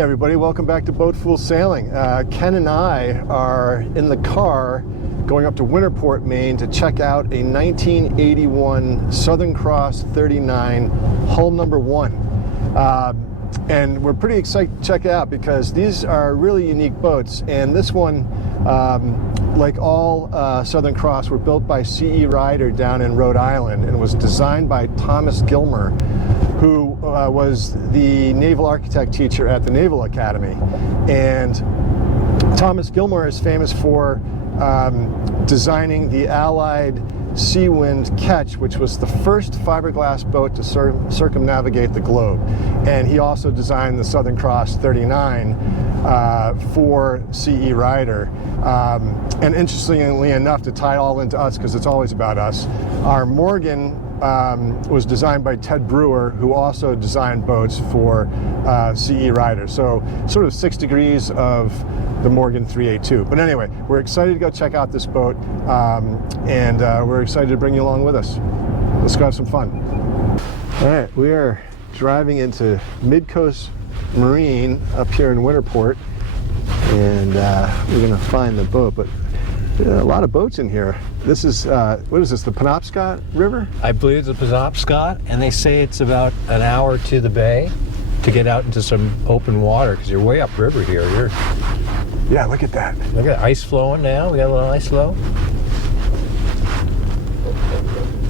Hey everybody, welcome back to Boat Fool Sailing. Ken and I are in the car going up to Winterport, Maine to check out a 1981 Southern Cross 39 hull number 1. And we're pretty excited to check it out because these are really unique boats, and this one, like all Southern Cross, were built by C.E Ryder down in Rhode Island and was designed by Thomas Gillmer, who was the naval architect teacher at the Naval Academy. And Thomas Gillmer is famous for designing the Allied Seawind Ketch, which was the first fiberglass boat to circumnavigate the globe. And he also designed the Southern Cross 39 for C.E Ryder. And interestingly enough, to tie it all into us, because it's always about us, our Morgan was designed by Ted Brewer, who also designed boats for C.E Ryder. So sort of 6 degrees of the Morgan 382. But anyway, we're excited to go check out this boat, and we're excited to bring you along with us. Let's go have some fun. All right, we are driving into Mid-Coast Marine up here in Winterport, and we're going to find the boat. But a lot of boats in here. This is, what is this, the Penobscot River? I believe it's the Penobscot, and they say it's about an hour to the bay to get out into some open water, because you're way upriver here. Yeah, look at that. Look at ice flowing now. We got a little ice flow.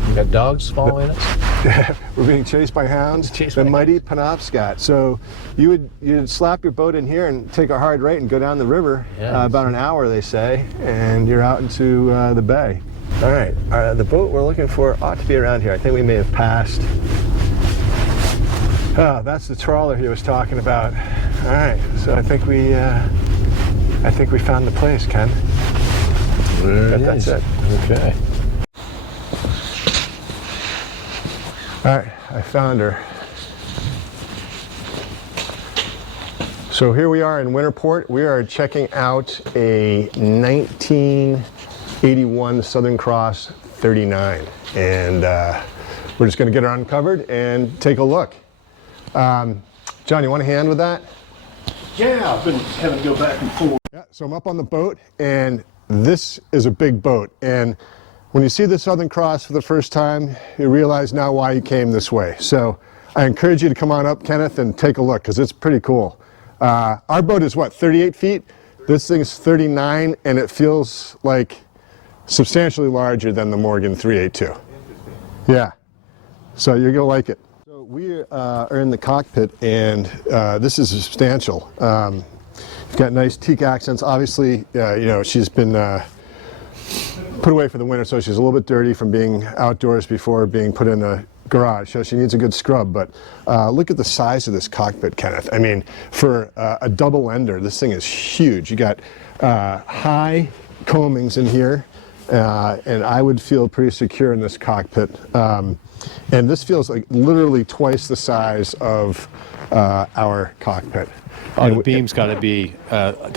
We got dogs following us. We're being chased by hounds. The mighty Penobscot. So you'd slap your boat in here and take a hard right and go down the river. Yeah, about an hour, they say, and you're out into the bay. All right, the boat we're looking for ought to be around here. I think we may have passed. Oh, that's the trawler he was talking about. All right, so I think we found the place, Ken. That's it. Okay. All right, I found her. So here we are in Winterport. We are checking out a 1981 Southern Cross 39, and we're just going to get her uncovered and take a look. John, you want a hand with that? Yeah, I've been having to go back and forth. Yeah, so I'm up on the boat, and this is a big boat. And when you see the Southern Cross for the first time, you realize now why you came this way. So I encourage you to come on up, Kenneth, and take a look, because it's pretty cool. Our boat is what, 38 feet? This thing's 39, and it feels like substantially larger than the Morgan 382. Yeah, so you're gonna like it. So we are in the cockpit, and this is substantial. You've got nice teak accents. Obviously, you know, she's been put away for the winter, so she's a little bit dirty from being outdoors before being put in a garage, so she needs a good scrub. But look at the size of this cockpit, Kenneth. I mean, for a double ender, this thing is huge. You got high coamings in here, and I would feel pretty secure in this cockpit. And this feels like literally twice the size of our cockpit. Oh, the beam's got to be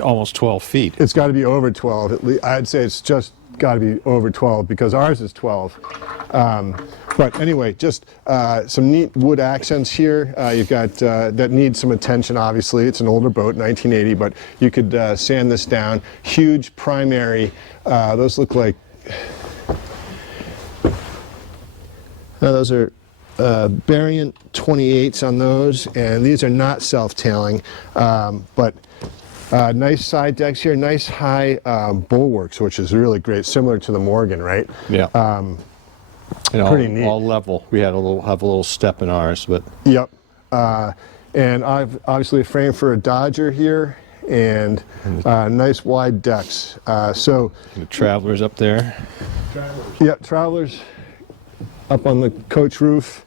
almost 12 feet. It's got to be over 12. At least, I'd say it's just got to be over 12 because ours is 12. But anyway, just some neat wood accents here. You've got that needs some attention. Obviously, it's an older boat, 1980, but you could sand this down. Huge primary. Those look like. Those are Variant 28s on those, and these are not self-tailing, but nice side decks here, nice high bulwarks, which is really great, similar to the Morgan, right? Yeah. Pretty neat. All level. We had a little step in ours, but. Yep. And I've obviously a frame for a Dodger here, and nice wide decks. So the Travelers up there. Yep, Travelers up on the coach roof,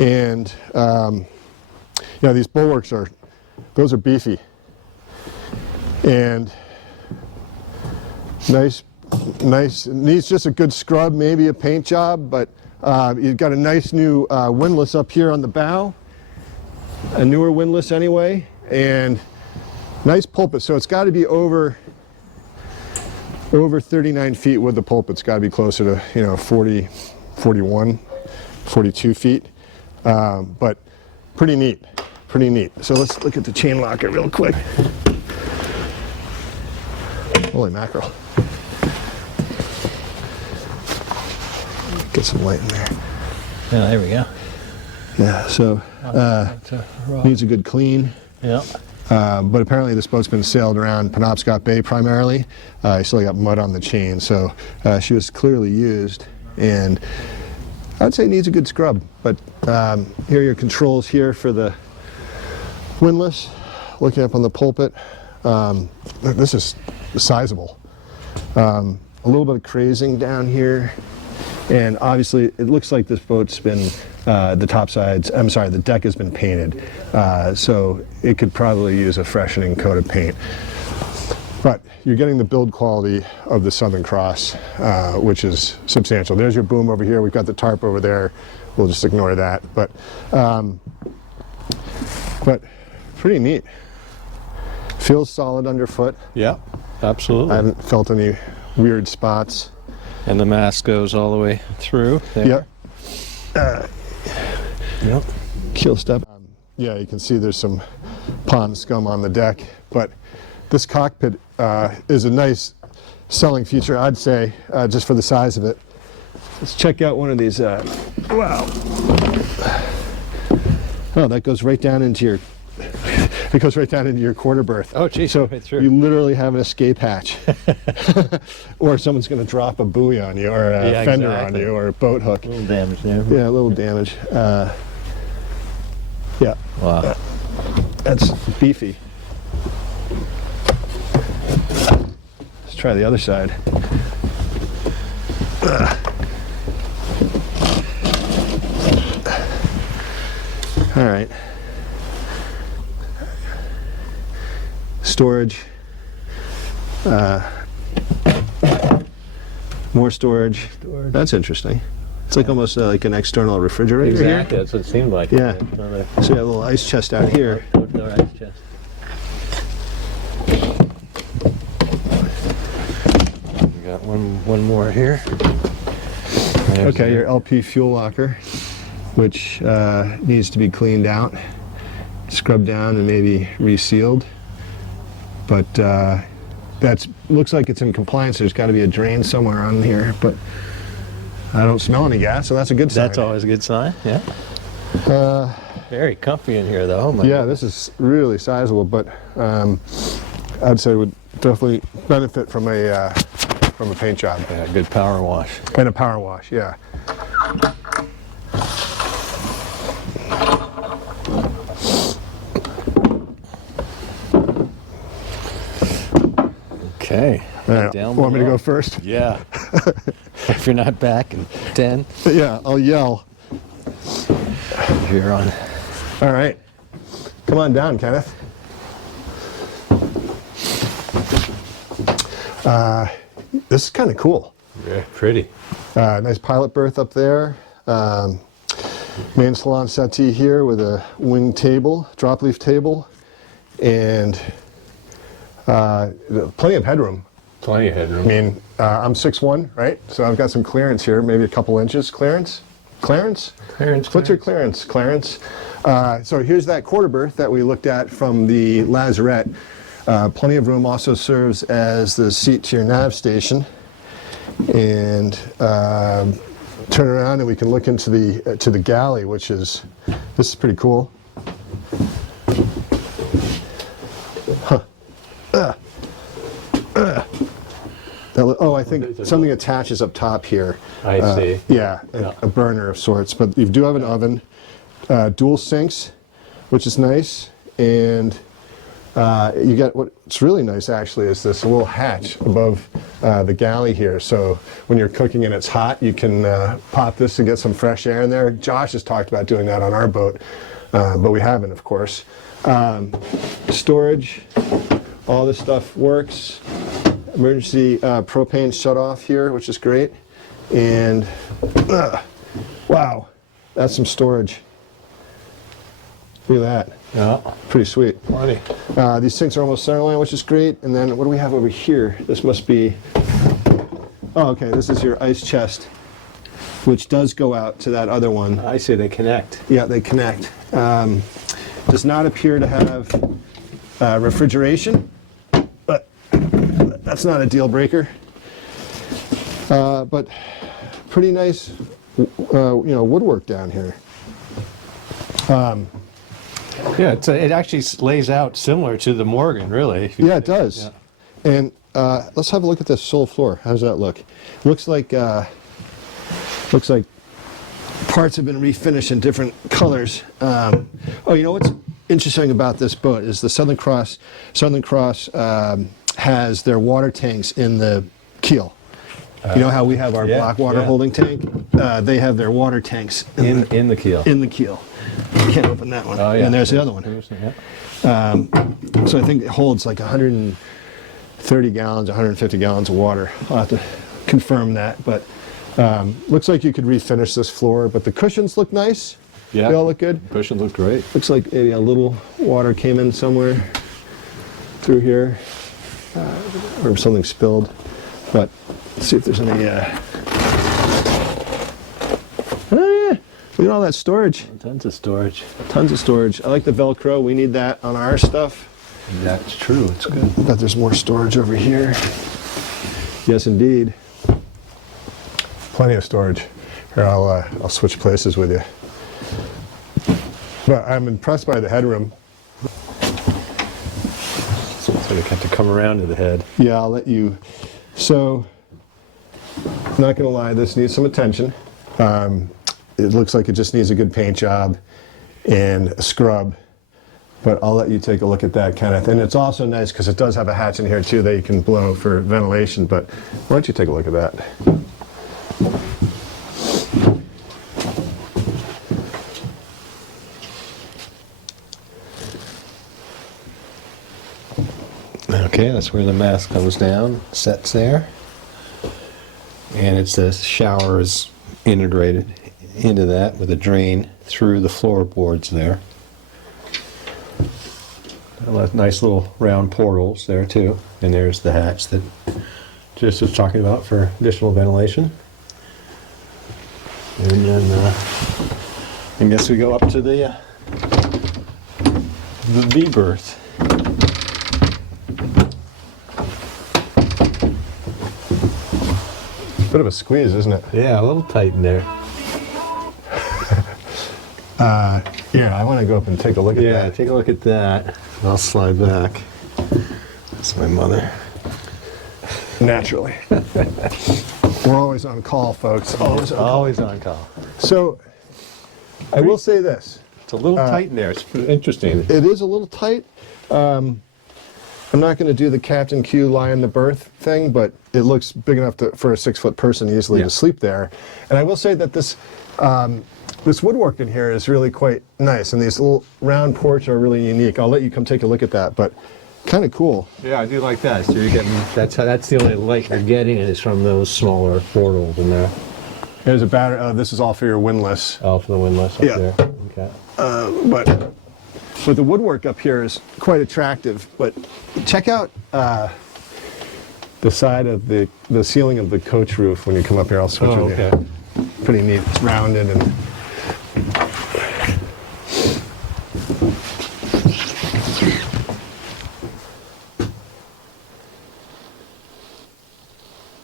and yeah, these bulwarks those are beefy and nice. Needs just a good scrub, maybe a paint job, but you've got a nice new windlass up here on the bow, a newer windlass anyway, and nice pulpit. So it's got to be over 39 feet with the pulpit. It's got to be closer to 40. 41, 42 feet, but pretty neat. pretty neat. So let's look at the chain locker real quick. Holy mackerel. Get some light in there. Yeah, there we go. Yeah, so needs a good clean. Yeah. But apparently this boat's been sailed around Penobscot Bay primarily. You still got mud on the chain, so she was clearly used, and I'd say needs a good scrub. But here are your controls here for the windlass. Looking up on the pulpit, this is sizable. A little bit of crazing down here, and obviously it looks like this boat's been the deck has been painted, so it could probably use a freshening coat of paint. But you're getting the build quality of the Southern Cross, which is substantial. There's your boom over here. We've got the tarp over there. We'll just ignore that. But pretty neat. Feels solid underfoot. Yeah, absolutely. I haven't felt any weird spots. And the mast goes all the way through there. Yep. Yep. Keel step. Yeah, you can see there's some pond scum on the deck, but this cockpit is a nice selling feature, I'd say, just for the size of it. Let's check out one of these. Wow. Oh, that goes right down into your. It goes right down into your quarter berth. Oh, geez. So right through. you literally have an escape hatch, or someone's going to drop a buoy on you, or a fender on you, or a boat hook. A little damage there. Yeah, a little damage. Yeah. Wow. That's beefy. Let's try the other side. All right. Storage. More storage. That's interesting. It's like almost like an external refrigerator. Exactly, Here. that's what it seemed like. Yeah. So you have a little ice chest out here. Outdoor ice chest. We got one more here. There's Okay, your LP fuel locker, which needs to be cleaned out, scrubbed down, and maybe resealed. But that looks like it's in compliance. There's got to be a drain somewhere on here, but I don't smell any gas, so that's a good sign. That's always a good sign, yeah. Very comfy in here, though. Yeah, this is really sizable, but I'd say it would definitely benefit from a paint job. Yeah, good power wash. And a power wash, yeah. Okay. Down Want me to below. go first? Yeah. If you're not back in 10, Yeah, I'll yell. you're on. All right. Come on down, Kenneth. This is kind of cool. Very pretty. Nice pilot berth up there. Main salon settee here with a wing table, drop leaf table, and plenty of headroom. Plenty of headroom. I mean, I'm 6'1", right? So I've got some clearance here, maybe a couple inches clearance. Clarence? What's your clearance, Clarence? So here's that quarter berth that we looked at from the lazarette. Plenty of room, also serves as the seat to your nav station. And turn around and we can look into the galley, which is, this is pretty cool. Oh, I think something attaches up top here. I see. Yeah, a burner of sorts. But you do have an oven, dual sinks, which is nice, and you get what's really nice actually is this little hatch above the galley here. So when you're cooking and it's hot, you can pop this to get some fresh air in there. Josh has talked about doing that on our boat, but we haven't, of course. Storage, all this stuff works. Emergency propane shut off here, which is great. And wow, that's some storage. Look at that. Yeah. Pretty sweet. Plenty. These sinks are almost centerline, which is great. And then what do we have over here? This must be, oh, okay, this is your ice chest, which does go out to that other one. I see, they connect. Yeah, they connect. Does not appear to have refrigeration, but that's not a deal breaker. But pretty nice, woodwork down here. Yeah, it actually lays out similar to the Morgan, really. Yeah, it does. Yeah. And let's have a look at this sole floor. How does that look? Looks like parts have been refinished in different colors. Oh, you know what's interesting about this boat is the Southern Cross has their water tanks in the keel. You know how we have our black water holding tank? They have their water tanks in the keel. In the keel. You can't open that one. Oh, yeah. And there's the other one. So I think it holds like 130 gallons, 150 gallons of water. I'll have to confirm that, but looks like you could refinish this floor, but the cushions look nice. Yeah. They all look good. Cushions look great. Looks like maybe a little water came in somewhere through here, or something spilled. But let's see if there's any. Oh yeah, look at all that storage. Tons of storage. Tons of storage. I like the Velcro. We need that on our stuff. That's true. It's good. But there's more storage over here. Yes, indeed. Plenty of storage. Here, I'll switch places with you. But I'm impressed by the headroom. So you have to come around to the head. Yeah, I'll let you. So, I'm not going to lie, this needs some attention. It looks like it just needs a good paint job and a scrub. But I'll let you take a look at that kind of thing. It's also nice because it does have a hatch in here too that you can blow for ventilation. But why don't you take a look at that? Okay, that's where the mast comes down, sets there. And it's the shower is integrated into that with a drain through the floorboards there. Nice little round portals there too. And there's the hatch that just was talking about for additional ventilation. And then I guess we go up to the V berth. Bit of a squeeze, isn't it? Yeah, a little tight in there. Yeah, I want to go up and take a look at that. Yeah, take a look at that. I'll slide back. That's my mother. Naturally. We're always on call, folks. Always on call. So, I will say this. It's a little tight in there. It's interesting. It is a little tight. I'm not going to do the Captain Q lie in the berth thing, but it looks big enough for a 6-foot person easily to sleep there. And I will say that this woodwork in here is really quite nice, and these little round ports are really unique. I'll let you come take a look at that, but kind of cool. Yeah, I do like that. So you're getting that's the only light you're getting is from those smaller portals in there. There's a battery. This is all for your windlass. Oh, for the windlass up there. Okay. But the woodwork up here is quite attractive. But check out the side of the ceiling of the coach roof when you come up here. I'll switch with you. Pretty neat. It's rounded and.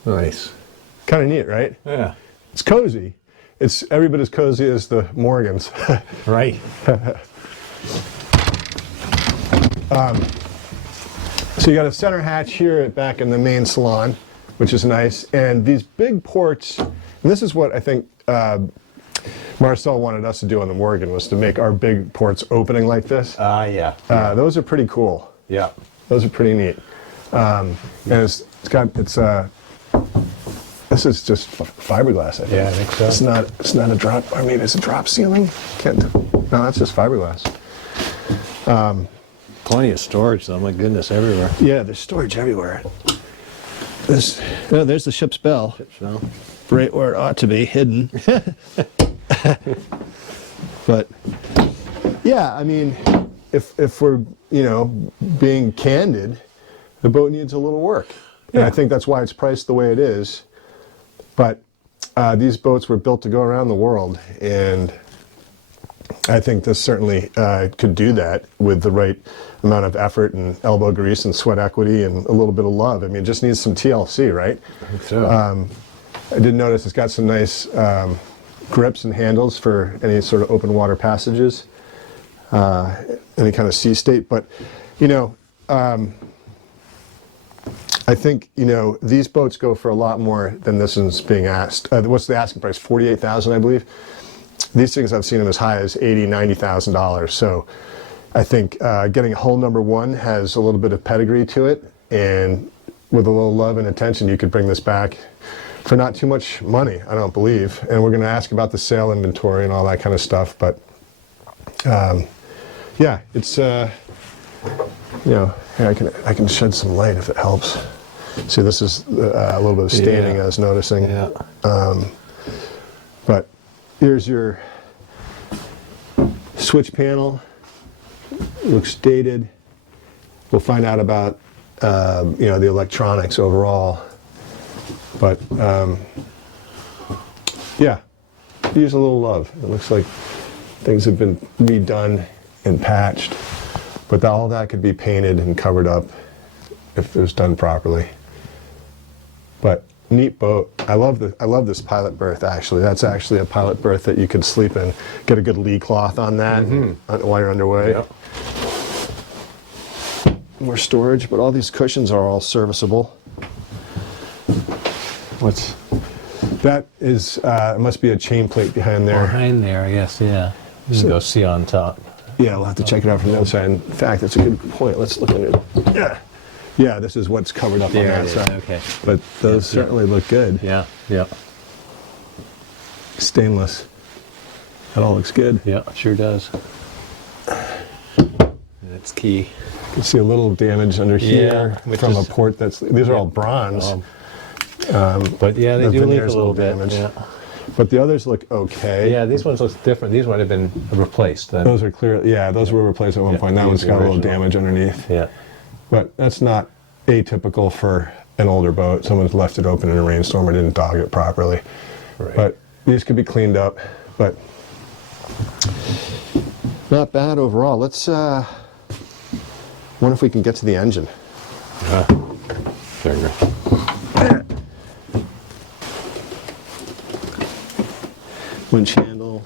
Nice. Kind of neat, right? Yeah. It's cozy. It's every bit as cozy as the Morgans. Right. So you got a center hatch here back in the main salon, which is nice. And these big ports, and this is what I think Marcel wanted us to do on the Morgan, was to make our big ports opening like this. Yeah. Those are pretty cool. Yeah. Those are pretty neat. And this is just fiberglass, I think. Yeah, I think so. It's not a drop, or maybe it's a drop ceiling. No, that's just fiberglass. Plenty of storage though, my goodness, everywhere. Yeah, there's storage everywhere. There's the ship's bell. So. Right where it ought to be, hidden. But yeah, I mean, if we're being candid, the boat needs a little work. And I think that's why it's priced the way it is. But these boats were built to go around the world, and I think this certainly could do that with the right amount of effort and elbow grease and sweat equity and a little bit of love. I mean, it just needs some TLC, right? I think so. I did notice it's got some nice grips and handles for any sort of open water passages, any kind of sea state. But, you know, I think, you know, these boats go for a lot more than this one's being asked. What's the asking price? $48,000, I believe. These things I've seen them as high as $80,000, $90,000. So I think getting hull number one has a little bit of pedigree to it, and with a little love and attention, you could bring this back for not too much money, I don't believe. And we're going to ask about the sail inventory and all that kind of stuff. But yeah, it's you know, here I can shed some light if it helps. See, this is a little bit of staining I was noticing. Yeah. But here's your switch panel. Looks dated. We'll find out about you know, the electronics overall. But yeah, use a little love. It looks like things have been redone and patched, but all that could be painted and covered up if it was done properly. But neat boat. I love this pilot berth. Actually, that's actually a pilot berth that you could sleep in. Get a good lee cloth on that while you're underway. Yep. More storage, but all these cushions are all serviceable. What's That is, it must be a chain plate behind there. behind there? I guess. Yeah. You can go see on top. Yeah, we'll have to check it out from the other side. In fact, that's a good point. Let's look at it. Yeah. Yeah, this is what's covered up There on it that is. side. Okay. But those certainly look good. Yeah. Yeah. Stainless. That all looks good. Yeah. It sure does. That's key. You can see a little damage under here which from is- a port that's, these are all bronze. But yeah, they the do leak a veneer's little bit. damaged. Yeah. But the others look okay. Yeah, these ones look different. These might have been replaced then. Those are clear. Yeah, those were replaced at one point. That these one's are got a little original. damage underneath. Yeah. But that's not atypical for an older boat. Someone's left it open in a rainstorm or didn't dog it properly. Right. But these could be cleaned up. But not bad overall. Let's wonder if we can get to the engine. There you go. Winch handle.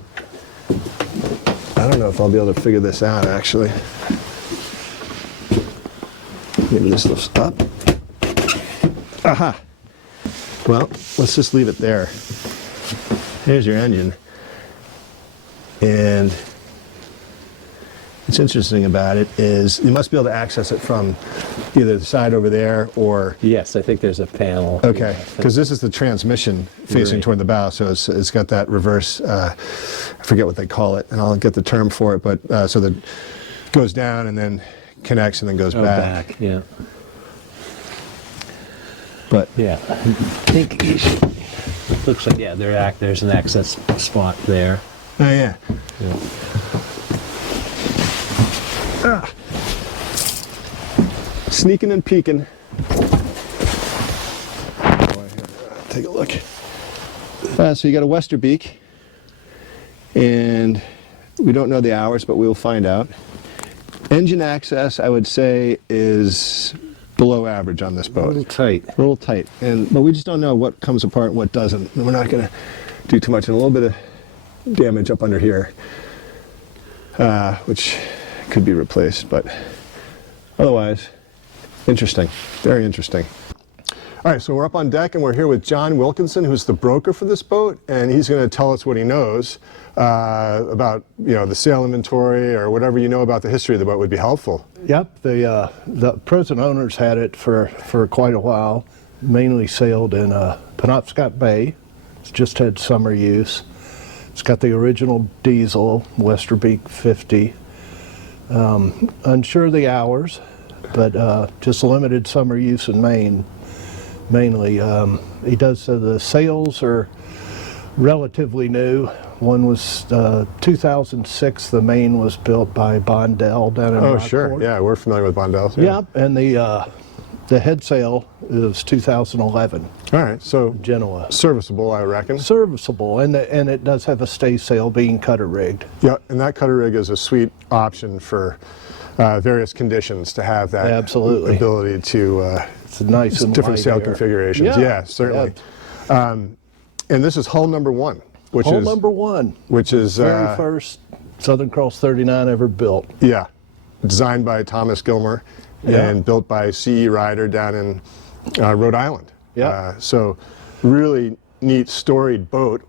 I don't know if I'll be able to figure this out actually. Maybe this lifts up. Aha! Well, let's just leave it there. Here's your engine. And what's interesting about it is you must be able to access it from either the side over there or... Yes, I think there's a panel. Okay, because this is the transmission facing Right. toward the bow, so it's got that reverse, I forget what they call it, and I'll get the term for it, but so that it goes down and then connects and then goes back. Yeah. But Yeah. I think you should, looks like, yeah, there's an access spot there. oh yeah, Yeah. sneaking and peeking. Take a look. So you got a Westerbeek, and we don't know the hours, but we'll find out. Engine access, I would say, is below average on this A boat. little tight. A little tight, but we just don't know what comes apart and what doesn't. And we're not going to do too much. And a little bit of damage up under here, which could be replaced, but otherwise, interesting, very interesting. All right, so we're up on deck and we're here with John Wilkinson, who's the broker for this boat, and he's going to tell us what he knows about, you know, the sail inventory or whatever you know about the history of the boat would be helpful. Yep, the present owners had it for quite a while. Mainly sailed in Penobscot Bay. It's just had summer use. It's got the original diesel Westerbeek 50. Unsure of the hours, but just limited summer use in Maine. Mainly, he does say the sails are relatively new. One was 2006. The main was built by Bondell down in Oh, Rockport. sure. Yeah, we're familiar with Bondell. Yep, and The head sail is 2011 All right, so Genoa. serviceable, I reckon. Serviceable, and it does have a stay sail being cutter rigged. Yeah, and that cutter rig is a sweet option for various conditions to have that Absolutely. ability to It's nice and different light sail air. configurations. Yeah, certainly. And this is hull number 1, which Hull is number 1, which is very first Southern Cross 39 ever built. yeah, designed by Thomas Gillmer Yeah. and built by C.E. Ryder down in Rhode Island. Yeah. So really neat storied boat,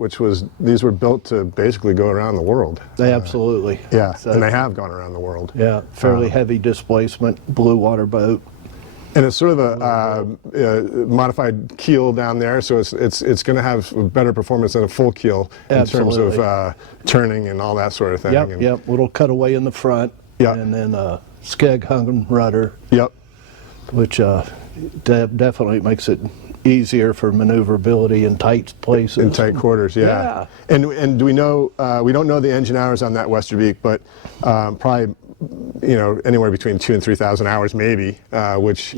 these were built to basically go around the world. Absolutely. Yeah, So, and they have gone around the world. yeah, fairly heavy displacement, blue water boat. And it's sort of a modified keel down there, so it's going to have better performance than a full keel in terms Absolutely. of turning and all that sort of thing. Yep, And- yep, little cutaway in the front. Yeah. And then a skeg hung rudder, Yep. which definitely makes it easier for maneuverability in tight places. In tight quarters, yeah. And do we know? We don't know the engine hours on that Westerbeek, but probably anywhere between 2,000 and 3,000 hours, maybe, which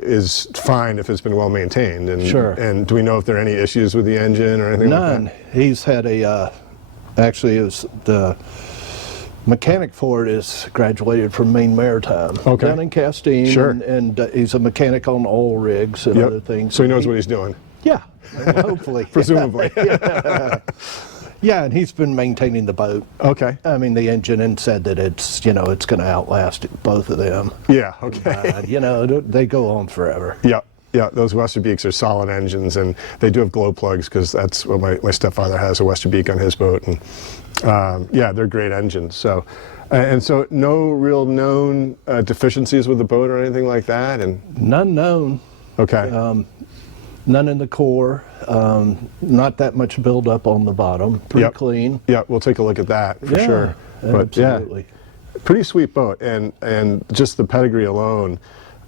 is fine if it's been well maintained. And, Sure. And do we know if there are any issues with the engine or anything None. like He's had actually, it was the mechanic for it is graduated from Maine Maritime Okay. down in Castine. Sure. And he's a mechanic on oil rigs and that? other things. So he knows what he's doing, Yeah, hopefully. presumably. Yeah, and he's been maintaining the boat. Okay. I mean, the engine, and said that it's going to outlast both of them. Yeah. Okay. They go on forever. Yeah, yeah. Those Westerbeeks are solid engines, and they do have glow plugs because that's what my stepfather has, a Westerbeek on his boat, and yeah, they're great engines. So, and so no real known deficiencies with the boat or anything like that, and None known. okay, None in the core. Not that much buildup on the bottom. Pretty Yep. clean. yeah, we'll take a look at that for Yeah, sure. But absolutely. yeah, pretty sweet boat, and just the pedigree alone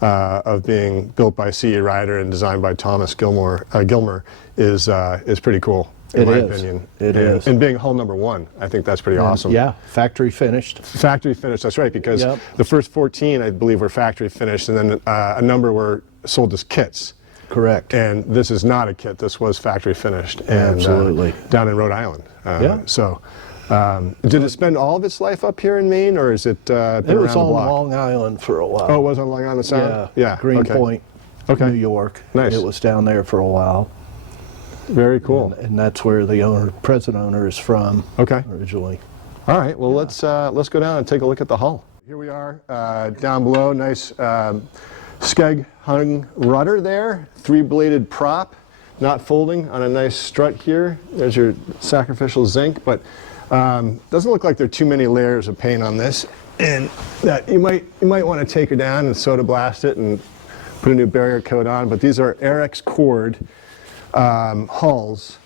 of being built by C.E. Ryder and designed by Thomas Gillmer is pretty cool. In It my is. opinion. It and, is. And being hull number 1, I think that's pretty awesome. Yeah, factory finished. Factory finished, that's right, because Yep. the first 14, I believe, were factory finished, and then a number were sold as kits. Correct. And this is not a kit, this was factory finished. And, Absolutely. down in Rhode Island. Yeah. So, did it spend all of its life up here in Maine, or is it been It around was the on block? Long Island for a while. Oh, it was on Long Island Sound? Yeah. Greenpoint, Okay. New York. Nice. It was down there for a while. Very cool. And that's where the present owner is from Okay. originally. All right, well, let's go down and take a look at the hull. Here we are, down below, nice skeg hung rudder there, 3-bladed prop, not folding on a nice strut here. There's your sacrificial zinc, but doesn't look like there are too many layers of paint on this, and that you might want to take her down and soda blast it and put a new barrier coat on. But these are Airex cord hulls,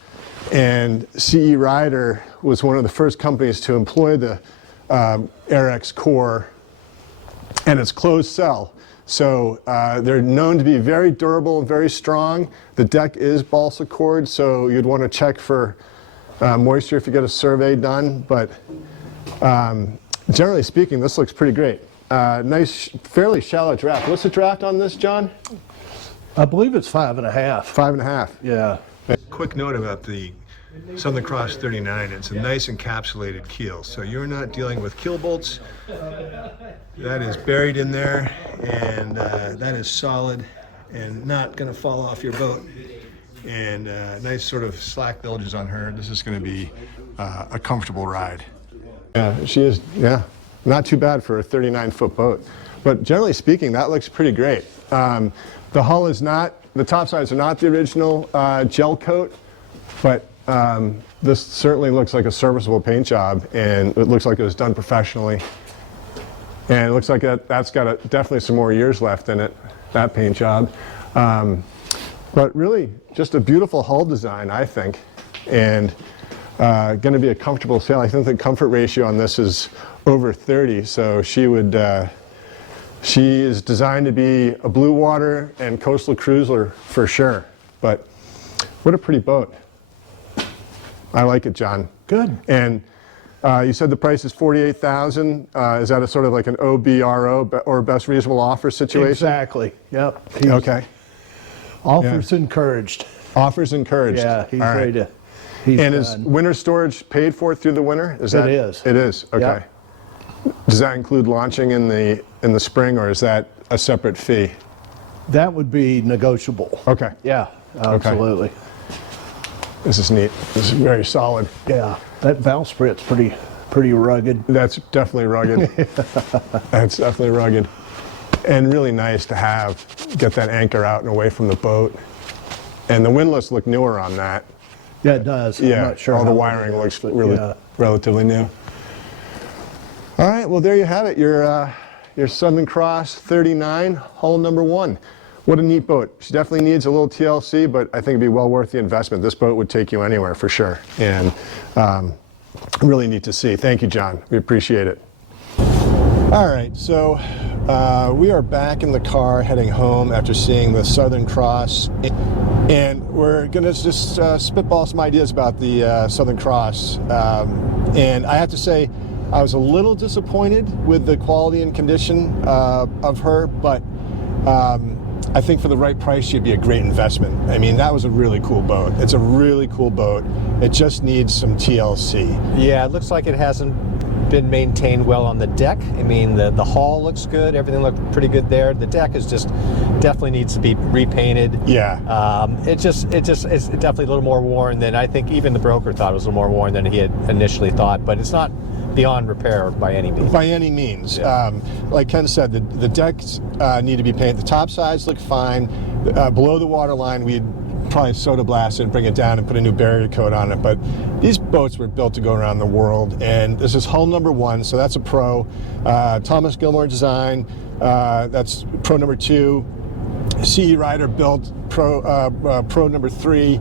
and C.E. Ryder was one of the first companies to employ the Airex core, and it's closed cell. So they're known to be very durable and very strong. The deck is balsa cord, so you'd want to check for moisture if you get a survey done. But generally speaking, this looks pretty great. Nice, fairly shallow draft. What's the draft on this, John? I believe it's 5.5. 5.5. Yeah. Quick note about the Southern Cross 39. It's a nice encapsulated keel, so you're not dealing with keel bolts. That is buried in there, and that is solid and not going to fall off your boat. And nice sort of slack bilges on her. This is going to be a comfortable ride. Yeah, she is. Yeah, not too bad for a 39-foot boat. But generally speaking, that looks pretty great. The hull is not. The top sides are not the original gel coat, but this certainly looks like a serviceable paint job, and it looks like it was done professionally. And it looks like that's got definitely some more years left in it, that paint job. But really, just a beautiful hull design, I think, and going to be a comfortable sail. I think the comfort ratio on this is over 30, so she is designed to be a blue water and coastal cruiser for sure. But what a pretty boat. I like it, John. Good. And You said the price is $48,000. Is that a sort of like an OBRO or best reasonable offer situation? Exactly. Yep. Okay. Offers encouraged. Offers encouraged. Yeah, he's All right. ready to. He's And is done. winter storage paid for through the winter? Is that? It is. It is. Okay. Yep. Does that include launching in the spring, or is that a separate fee? That would be negotiable. Okay. Yeah, absolutely. This is neat. This is very solid. Yeah, that bowsprit's pretty rugged. That's definitely rugged. That's definitely rugged. And really nice to get that anchor out and away from the boat. And the windlass look newer on that. Yeah, it does. Yeah, I'm not sure all the how wiring it is, looks but really yeah. relatively new. All right, well there you have it. Your Southern Cross 39, hull number 1. What a neat boat. She definitely needs a little TLC, but I think it'd be well worth the investment. This boat would take you anywhere for sure. And really neat to see. Thank you, John. We appreciate it. All right, so we are back in the car heading home after seeing the Southern Cross. And we're going to just spitball some ideas about the Southern Cross. And I have to say, I was a little disappointed with the quality and condition of her, but I think for the right price, she'd be a great investment. I mean, that was a really cool boat. It's a really cool boat. It just needs some TLC. Yeah, it looks like it hasn't been maintained well on the deck. I mean, the hull looks good. Everything looked pretty good there. The deck is just definitely needs to be repainted. Yeah. It's definitely a little more worn than I think even the broker thought it was a little more worn than he had initially thought. But it's not beyond repair by any means. By any means. Yeah. Like Ken said, the decks need to be painted. The top sides look fine. Below the waterline, we'd probably soda blast it and bring it down and put a new barrier coat on it. But these boats were built to go around the world, and this is hull number 1, so that's a pro. Thomas Gillmer design, that's pro number 2. C.E Ryder built pro number 3.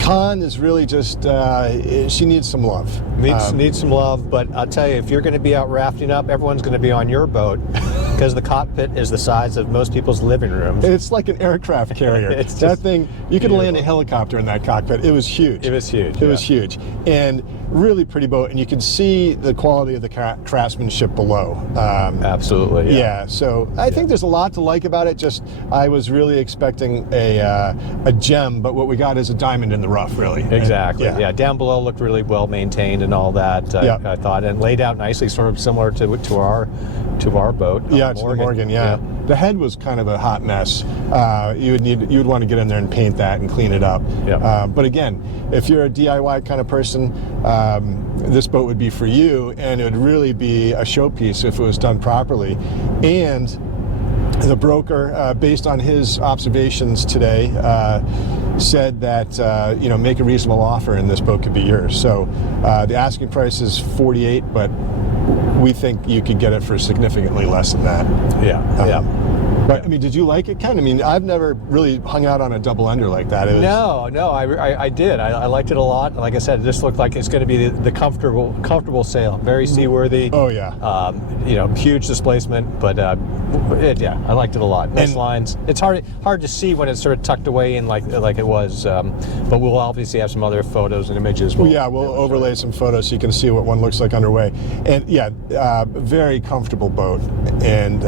Con is really just, she needs some love. Needs some love, but I'll tell you, if you're going to be out rafting up, everyone's going to be on your boat because the cockpit is the size of most people's living rooms. It's like an aircraft carrier. It's that just thing, you could beautiful. land a helicopter in that cockpit. It was huge. It was huge. It was huge. And really pretty boat, and you can see the quality of the craftsmanship below. Absolutely. Yeah, so I think there's a lot to like about it. Just, I was really expecting a gem, but what we got is a diamond in the rough, really. Exactly. And, yeah, down below looked really well maintained and all that. I thought, and laid out nicely, sort of similar to our boat. Yeah, to the Morgan. Yeah. The head was kind of a hot mess. You would want to get in there and paint that and clean it up. Yeah. But again, if you're a DIY kind of person, this boat would be for you, and it would really be a showpiece if it was done properly. And the broker, based on his observations today, said that make a reasonable offer and this boat could be yours. So the asking price is $48,000, but we think you could get it for significantly less than that. Yeah. But I mean, did you like it, Ken? I mean, I've never really hung out on a double ender like that. It was, No, I did. I liked it a lot. Like I said, it just looked like it's going to be the comfortable sail, very seaworthy. Oh yeah. Huge displacement, but I liked it a lot. Nice lines. It's hard to see when it's sort of tucked away in like it was, but we'll obviously have some other photos and images. We'll overlay some photos so you can see what one looks like underway. And very comfortable boat, and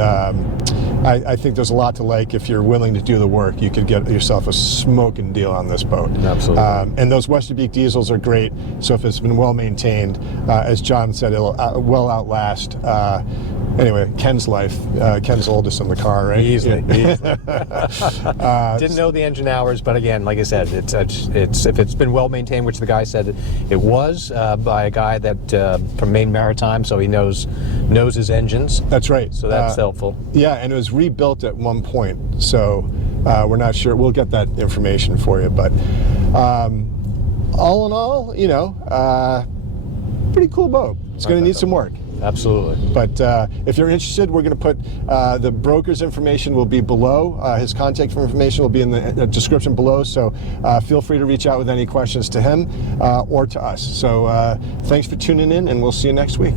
I think there's a lot to like. If you're willing to do the work, you could get yourself a smoking deal on this boat. Absolutely. And those Westerbeek diesels are great. So if it's been well maintained, as John said, it'll well outlast. Anyway, Ken's life. Ken's oldest in the car, right? Easily. Didn't know the engine hours, but again, like I said, it's if it's been well maintained, which the guy said it was by a guy that from Maine Maritime, so he knows his engines. That's right. So that's helpful. Yeah, and it was rebuilt at one point, so we're not sure. We'll get that information for you, but all in all, pretty cool boat. It's going to need some work. Absolutely. But if you're interested, we're going to put the broker's information will be below. His contact information will be in the description below. So feel free to reach out with any questions to him or to us. So thanks for tuning in, and we'll see you next week.